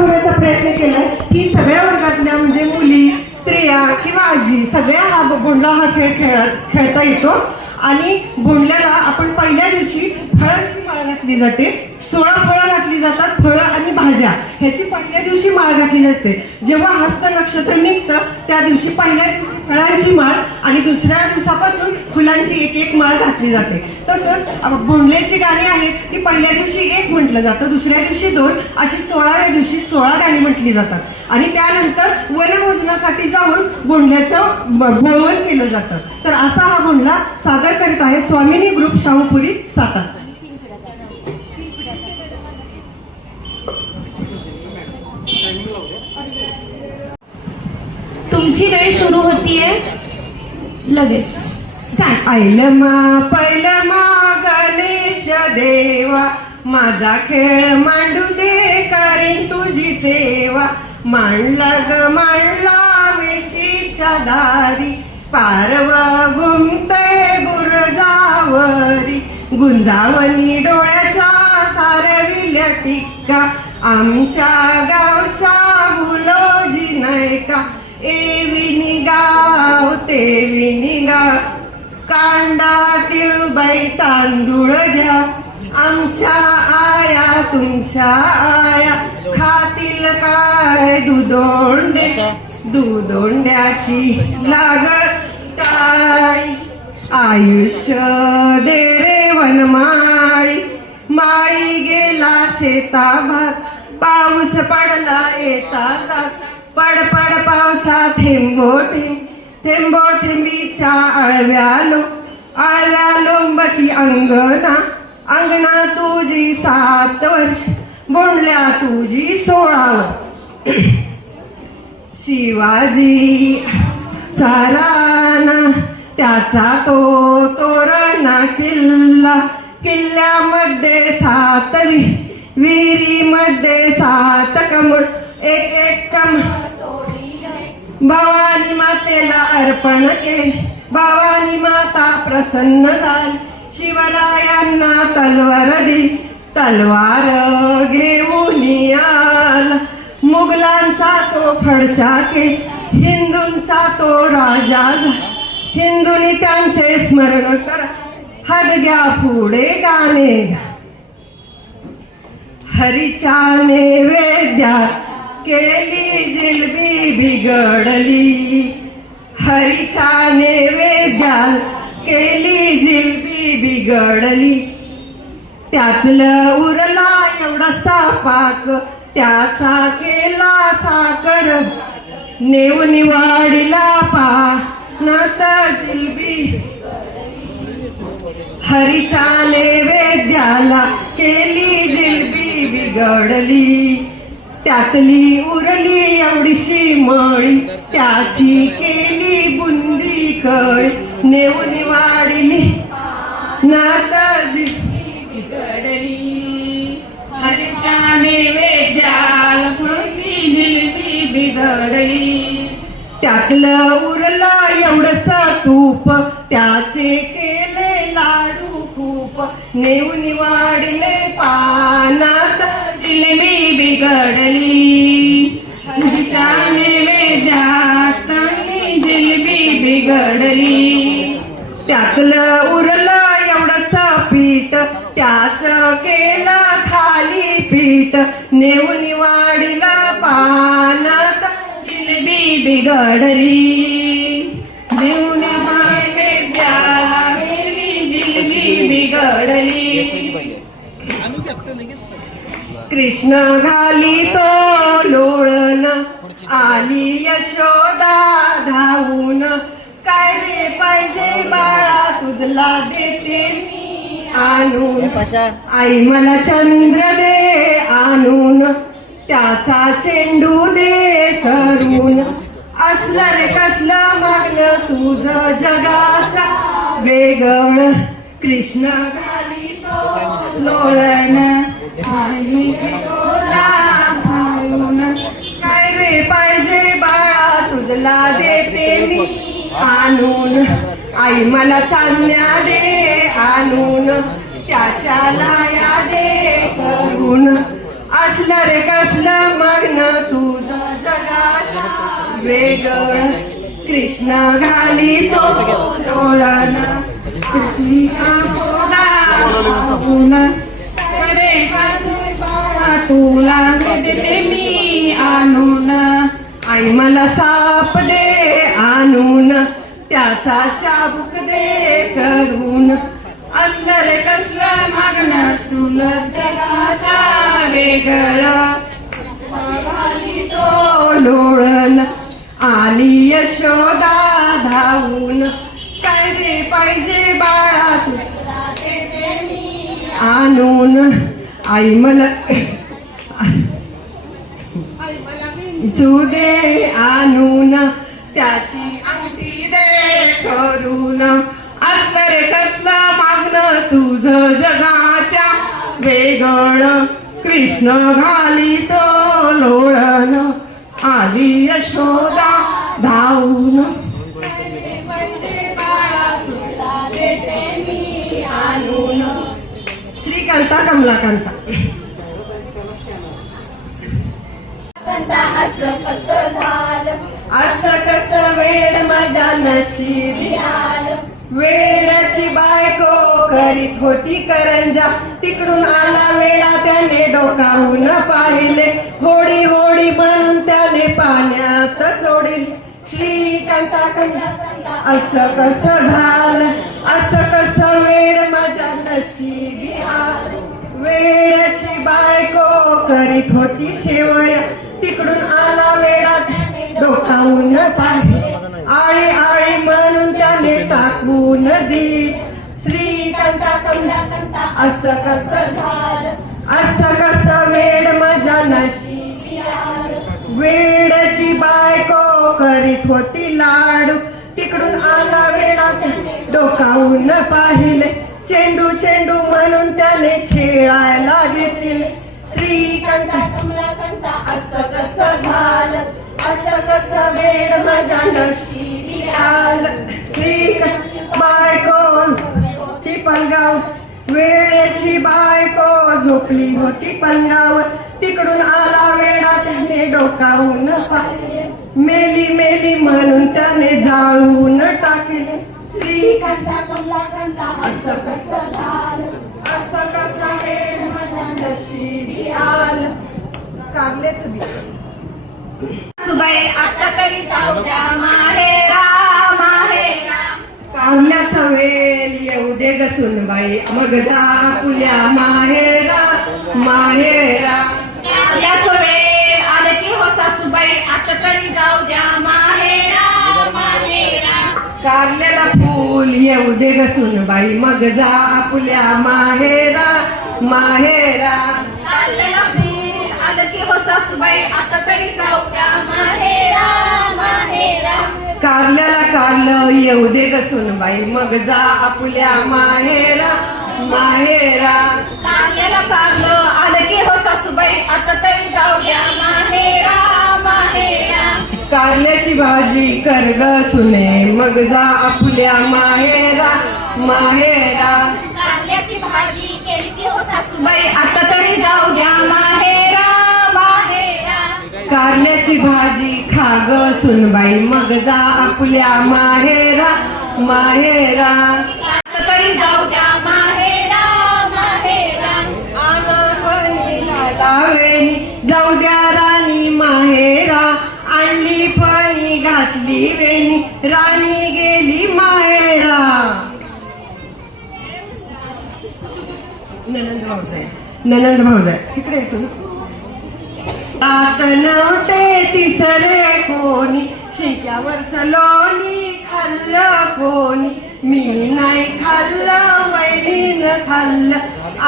दाखवण्याचा प्रयत्न केलाय. की सगळ्या वर्गातल्या म्हणजे मुली स्त्रिया किंवा आजी सगळ्या हा बोंडला हा खेळ खेळ खेळता येतो. आणि बोंडल्याला आपण पहिल्या दिवशी हळद माळ घातली जाते सोळा फळं घातली जातात फळं आणि भाज्या. ह्याची पहिल्या दिवशी माळ घातली जाते. जेव्हा हस्त नक्षत्र निघतं त्या दिवशी पहिल्या दिवशी फळांची माळ आणि दुसऱ्या दिवसापासून फुलांची एक एक माळ घातली जाते. तसंच बोंडल्याची गाणी आहेत ती पहिल्या दिवशी एक म्हटलं जातं दुसऱ्या दिवशी दोन अशी सोळाव्या दिवशी सोळा गाणी म्हटली जातात. आणि त्यानंतर वनभोजनासाठी जाऊन बोंडल्याचं ब- बोळवण केलं जातं. तर असा हा बोंडला सादर करीत आहे स्वामिनी ग्रुप शाहूपुरी सातारा लगेच. काय? ऐलमा पैलमा गणेश देवा माझा खेळ मांडू दे करीन तुझी सेवा. मांडला ग मांडला वेशीच्या दारी पारवा घुमते बुरजावरी. गुंजावणी डोळ्याच्या सारविल्या टिक्का आमच्या गावच्या मुलोजी नाही का एविनी गाव तेविनी गाव कांदा तिळबाई तांदूळ घ्या. आमच्या आया तुमच्या आया. खातील काय दुधोंडे? दुधोंड्याची लागळ काय आयुष्य दे रे वनमाळी. माळी गेला शेताभात. पाऊस पडला येता जात. पड पड पावसा थेंबो थेंब थेंबो थेंबीच्या आळव्यालो आळव्या लोंबटी अंगणा अंगणा तुझी सात वर्ष बोंडल्या तुझी सोळावर शिवाजी साराना त्याचा तो तोरणा किल्ला किल्ल्यामध्ये सात विहिरीमध्ये सात कमळ. एक एक भवानी मातेला अर्पण केले भवानी माता प्रसन्न झाली. शिवरायांना तलवार दिली तलवार घेऊन आला मुघलांचा तो फडशा के. हिंदूंचा तो राजा झाला. हिंदूंनी त्यांचे स्मरण करा. हदग्या पुढे गाणे गा हरीच्या केली जिलबी बिघडली. हरीचा नैवेद्याल केली जिलबी बिघडली. त्यातलं उरला एवढासा पाक त्याचा केला साखर. नेऊन निवाडीला पा नात जिलबी. हरीचा नैवेद्याला केली जिलबी बिघडली. त्यातली उरली एवढीशी मळी त्याची केली बुंदी कळी नेऊन वाढली नात जिलबी बिघडली. हरीच्या नैवेद्याला केली जिलबी बिघडली. त्यातलं उरलं एवढस तूप त्याचे केले लाडू. नेऊ नेऊन वाढले पानात जिलेबी बिघडली. तुझ्या नैवेद्यात बिघडली. त्यातलं उरलं एवढस पीठ त्याच केलं खाली पीठ. नेऊन वाढीला पानात जिलबी बिघडली. कृष्ण घाली तो लोळण आली यशोदा धावून. काय रे पाहिजे बाळा तुझला देते मी आणून. आई मला चंद्र दे आणून. त्याचा चेंडू दे करून असलं रे कसलं मागणं तुझ जगाचा वेगळ कृष्ण घाली तो धावून. काय रे पाहिजे बाळा तुझला देते मी आणून आई मला चांदण्या दे आणून त्याच्या लाया दे करून असलं रे कसलं मागणं वेगळ कृष्ण घाली तो डोळण आई मला साप दे आणून त्याचा चाबूक दे करून. अंदर कसलं मागणार तुला जगाचा वेगळा. तो लोळण आली यशोदा धावून. काय दे पाहिजे बाळा तुला आणून. आई मला जुदे आणून त्याची अंगठी दे करून अस्तर कसलं मागणं तुझं जगाच्या वेगळ कृष्ण घाली तो लोळण. आली यशोदा धावून. आणून. श्रीकांता कमलाकांता. कंता असं कसं झालं? असं कसं वेळ माझ्या नशिबी आलं? वेड्याची बायको करीत होती करंजा. तिकडून आला वेळा त्याने डोकावून पाहिले. होडी होडी म्हणून त्याने पाण्यात सोडील. श्रीकांता कंता असं कसं झालं? असं कसं वेळ माझ्या नशिबी आलं? वेड्याची बायको करीत होती शेवया. तिकडून आला वेळात डोकावून पाहिले आळे आळी म्हणून त्याने टाकून दी. श्रीकांता कमला कंता असं कसं झालं? असं कसं वेड माझ्या नशी वेडची बायको करीत होती लाडू. तिकडून आला वेळा डोकावून पाहिले. चेंडू चेंडू म्हणून त्याने खेळायला घेतले. श्रीकांता कमला कंता असं कसं झालं? असं कसं वेळ माझ्या नशिबी आलं? श्री बाय कोण ती पलगाव. वेळेची बायको झोपली होती पलगावर तिकडून आला वेळा त्याने डोकावून पाहिले. मेली मेली म्हणून त्याने जाळून टाकले. श्रीकांत कंता कमला कंता असं कसं झालं? कसा कसा वेळ माझ्या नशिबी आलं कारलेच बी सुबाई आता तरी जाऊ माहेरा माहेरा कावल्याचा वेल येऊ दे गसून बाई मग जा पुल्या माहेरा माहेरा कावल्याचा वेळ आलं की हो सासूबाई. आता तरी जाऊ द्या. येऊ दे गसून बाई मग जा पुल्या माहेरा माहेरा. आलं की हो सासूबाई आता तरी जाऊ द्या. माहेरा माहेरा. कारल्याला कारलं येऊ दे गसून बाई मग जा आपुल्या माहेरा माहेरा. काढलेलं काढलं आलं की हो सासूबाई आता तरी जाऊ द्या. माहेरा कारल्याची भाजी कर ग सुने. मग जा आपुल्या माहेरा माहेरा. कारल्याची भाजी केली हो सासूबाई. आता तरी जाऊ द्या माहेरा माहेरा. कारल्याची भाजी खा ग सुनबाई. मग जा आपुल्या माहेरा माहेरा. आता तरी जाऊ द्या माहेरा माहेरा. आनापणी लावेनी. जाऊ द्या राणी गेली माहेरा ननंद भाऊजाई. ननंद भाऊजाई. तिकडे येतो ना आत नव्हते तिसरे कोणी शिक्यावर लोणी खाल्लं कोणी. मी नाही खाल्लं वैलीनं खाल्लं.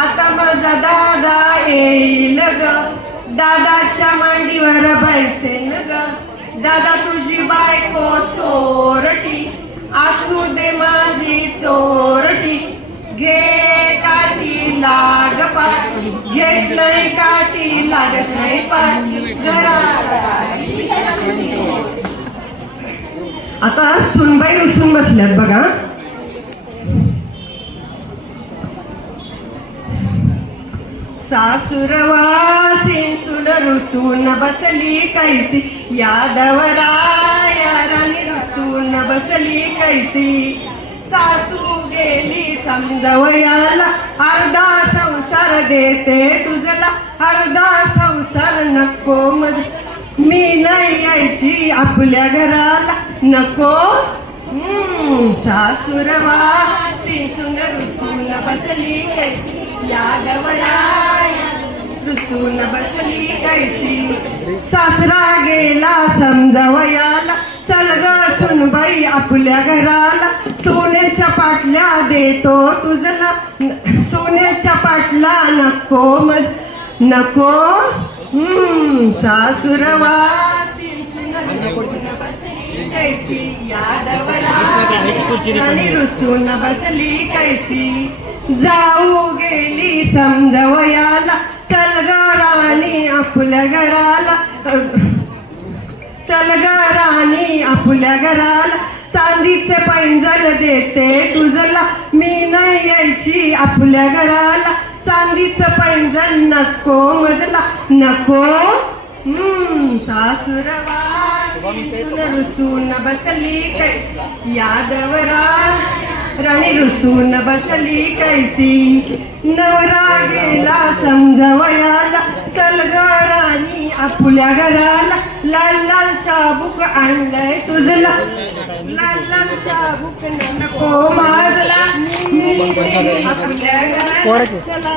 आता माझा दादा येईल ग. दादाच्या मांडीवर बैसेल ग. दादा तुझी बायको चोरटी असू दे माझी चोरटी. घे काठी लाग पाठी घेत नाही काठी लागत नाही पाठी. आता सुनबाई उसून बसल्यात बघा. सासुरवासी सुन रुसून बसली कैसी यादवरा राणी रुसून बसली कैसी. सासू गेली समजवयाला अर्धा संसार देते तुझला अर्धा संसार नको मज मी नाही यायची आपल्या घराला नको. सासुरवासी सासूरवा सिंचून रुसून बसली कैसी यादवरा रुसून बसली कैसी सासरा गेला समजवयाला. चल ग सुनबाई आपल्या घराला. सोन्याच्या पाटल्या देतो तुझला. सोन्याच्या पाटला नको मज नको. हम्म सासुरवा कैसी यादवला रुसून बसली कैसी. जाऊ गेली समजवयाला. चल ग राणी आपल्या घराला. चल ग राणी आपल्या घराला. चांदीचे पैंजण देते तुझला. मी नाही यायची आपल्या घराला. चांदीचं पैंजण नको मजला. नको. हम्म सासुरवा बसली यादवरा राणी रुसून बसली कैसी. नवरा गेला समजवयाला चल ग राणी आपल्या घराला. लाल लाल चाबूक आणलंय तुझला. लाल लाल चाबूक नको माझला. मी आपल्या घराला चला.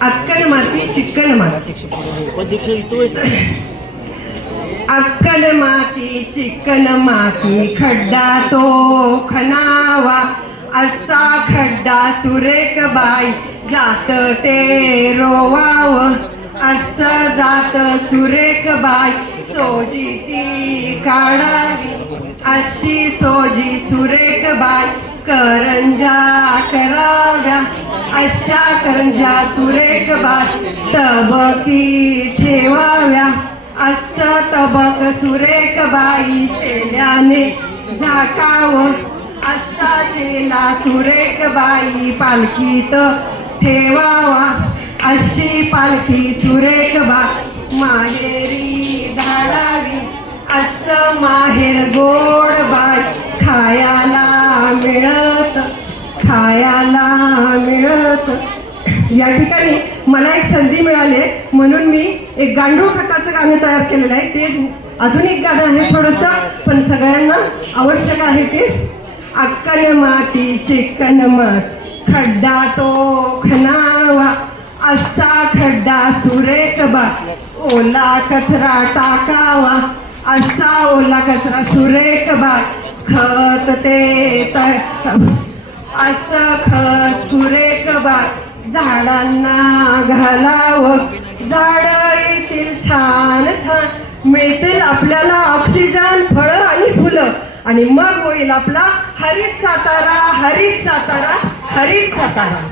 अक्कल माती चिकन माती उपाध्यक्ष इथं. अक्कल माती चिकन माती खड्डा तो खनावा असा खड्डा सुरेख बाई जात ते रोवाव. अस जात सुरेख बाई सोजी ती काढावी. अशी सोजी सुरेख बाई करंजा कराव्या. अशा करंजा सुरेख बाई तबकी ठेवाव्या. असं तबक सुरेख बाई शेल्याने झाकाव. असा शेला सुरेख बाई पालखीत ठेवावा. अशी पालखी सुरेख बाई माहेरी धाडावी. असं माहेर गोड बाई खायाला मिळत खायाला मिळत. या ठिकाणी मला एक संधी मिळाली म्हणून मी एक गांडूळ खताचं गाणं तयार केलेलं आहे. ते आधुनिक गाणं आहे थोडस पण सगळ्यांना आवश्यक आहे ते. अक्कल माती चिकन मत खड्डा तो खनावा असा खड्डा सुरेख बा. ओला कचरा टाकावा असा ओला कचरा सुरेख बा. खत ते असं खत झाडांना घालावं. झाड येतील छान छान. मिळतील आपल्याला ऑक्सिजन फळं आणि फुलं. आणि मग होईल आपला हरित सातारा हरित सातारा हरित सातारा.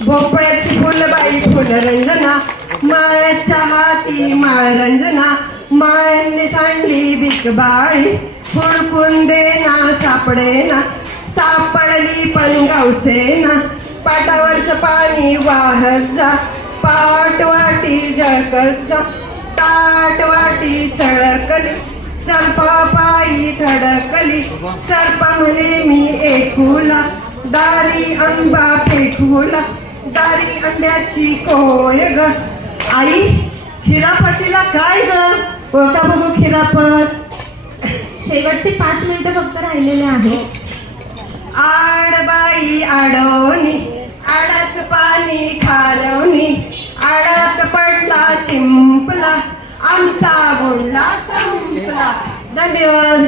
भोपळ्याची फुलबाई फुलरंजना माळ्याच्या हाती माळरंजना माळ्यांनी सांडली बिकबाळी फुलकून देना सापडेना. सापडली पण गावसेना. पाटावरचं पाणी वाहत जा. पाटवाटी झळकत जा. ताटवाटी सळकली. सर्प पायी धडकली. सर्प म्हणे मी एकुला. दारी आंबा फेकूला दारी आंब्याची कोय ग? आई खिरापतीला काय ग? ओळखा बघू खिरापत शेवटचे पाच मिनिटं फक्त राहिलेले आहेत. आडबाई आडवणी. आडाच पाणी खारवणी आडात पडला शिंपला आमचा बोलला संपला. धन्यवाद.